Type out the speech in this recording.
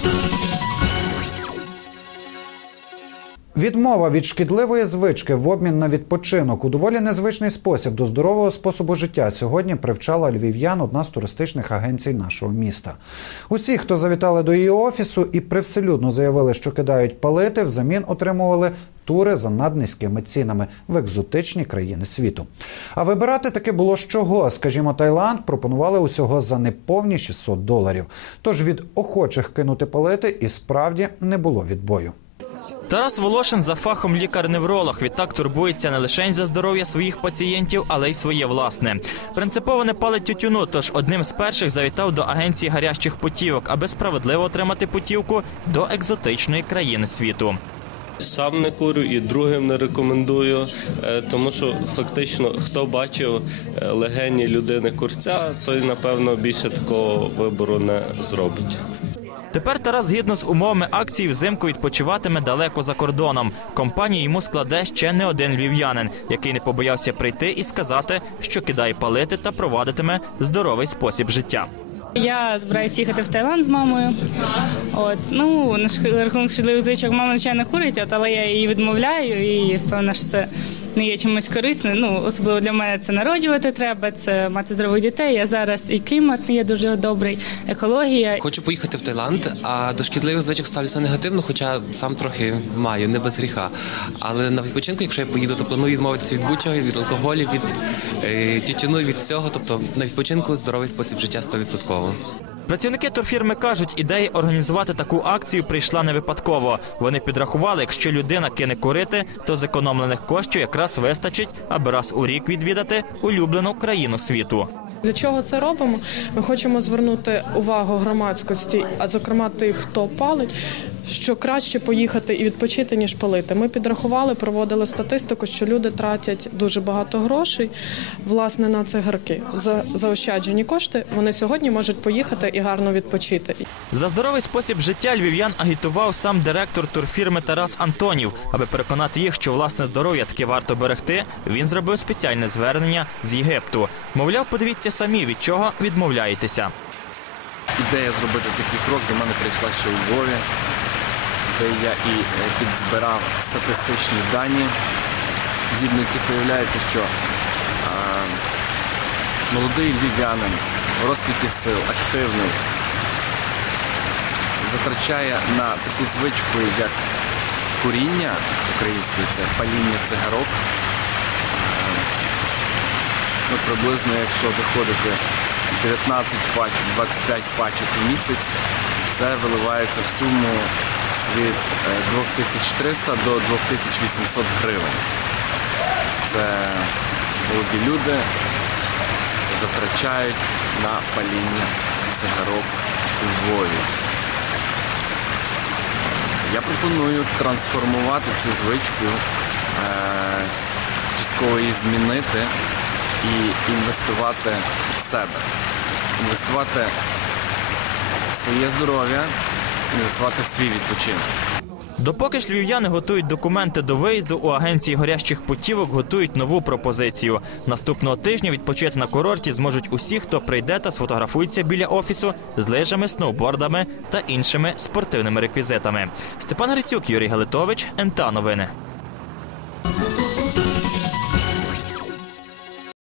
Thank you. Відмова від шкідливої звички в обмін на відпочинок у доволі незвичний спосіб до здорового способу життя сьогодні привчала львів'ян одна з туристичних агенцій нашого міста. Усі, хто завітали до її офісу і привселюдно заявили, що кидають палити, взамін отримували тури за наднизькими цінами в екзотичні країни світу. А вибирати таки було з чого. Скажімо, Таїланд пропонували усього за неповні 600 доларів. Тож від охочих кинути палити і справді не було відбою. Тарас Волошин за фахом лікар-невролог. Відтак турбується не лише за здоров'я своїх пацієнтів, але й своє власне. Принципово не палить тютюну, тож одним з перших завітав до агенції гарячих путівок, аби справедливо отримати путівку до екзотичної країни світу. Сам не курю і другим не рекомендую, е, тому що фактично хто бачив е, легені людини курця, той напевно більше такого вибору не зробить. Тепер Тарас, згідно з умовами акції, взимку відпочиватиме далеко за кордоном. Компанію йому складе ще не один львів'янин, який не побоявся прийти і сказати, що кидає палити та провадитиме здоровий спосіб життя. Я збираюся їхати в Таїланд з мамою. От ну на ш- рахунок шкідливих звичок мама звичайно курить, але я її відмовляю і впевнена, що це не є чимось корисним. Ну особливо для мене це народжувати треба, це мати здорових дітей. А зараз і клімат не є дуже добрий, екологія. Хочу поїхати в Таїланд, а до шкідливих звичок ставлюся негативно, хоча сам трохи маю, не без гріха. Але на відпочинку, якщо я поїду, то планую відмовитися від будь-чого, від алкоголю, від е, тютюну, від всього. Тобто на відпочинку здоровий спосіб життя 100%. Працівники турфірми кажуть, ідея організувати таку акцію прийшла не випадково. Вони підрахували, якщо людина кине курити, то зекономлених коштів якраз вистачить, аби раз у рік відвідати улюблену країну світу. Для чого це робимо? Ми хочемо звернути увагу громадськості, а зокрема тих, хто палить, що краще поїхати і відпочити, ніж палити. Ми підрахували, проводили статистику, що люди тратять дуже багато грошей власне на цигарки. За заощаджені кошти вони сьогодні можуть поїхати і гарно відпочити. За здоровий спосіб життя львів'ян агітував сам директор турфірми Тарас Антонів. Аби переконати їх, що власне здоров'я таки варто берегти, він зробив спеціальне звернення з Єгипту. Мовляв, подивіться самі, від чого відмовляєтеся. ідея зробити такий крок до мене прийшла ще у Львові, де я і е, підзбирав статистичні дані, згідно яких виявляється, що молодий львів'янин у розквіті сил, активний, затрачає на таку звичку, як куріння українською, це паління цигарок. Ну, приблизно, якщо виходити 19 пачок, 25 пачок в місяць, це виливається в суму від е, 2300 до 2800 гривень. Це молоді люди затрачають на паління цигарок у Львові. Я пропоную трансформувати цю звичку, е, частково її змінити і інвестувати в себе, інвестувати в своє здоров'я, інвестувати свій відпочинок. Допоки ж львів'яни готують документи до виїзду, у агенції горящих путівок готують нову пропозицію. Наступного тижня відпочити на курорті зможуть усі, хто прийде та сфотографується біля офісу з лижами, сноубордами та іншими спортивними реквізитами. Степан Грицюк, Юрій Галитович, НТА Новини.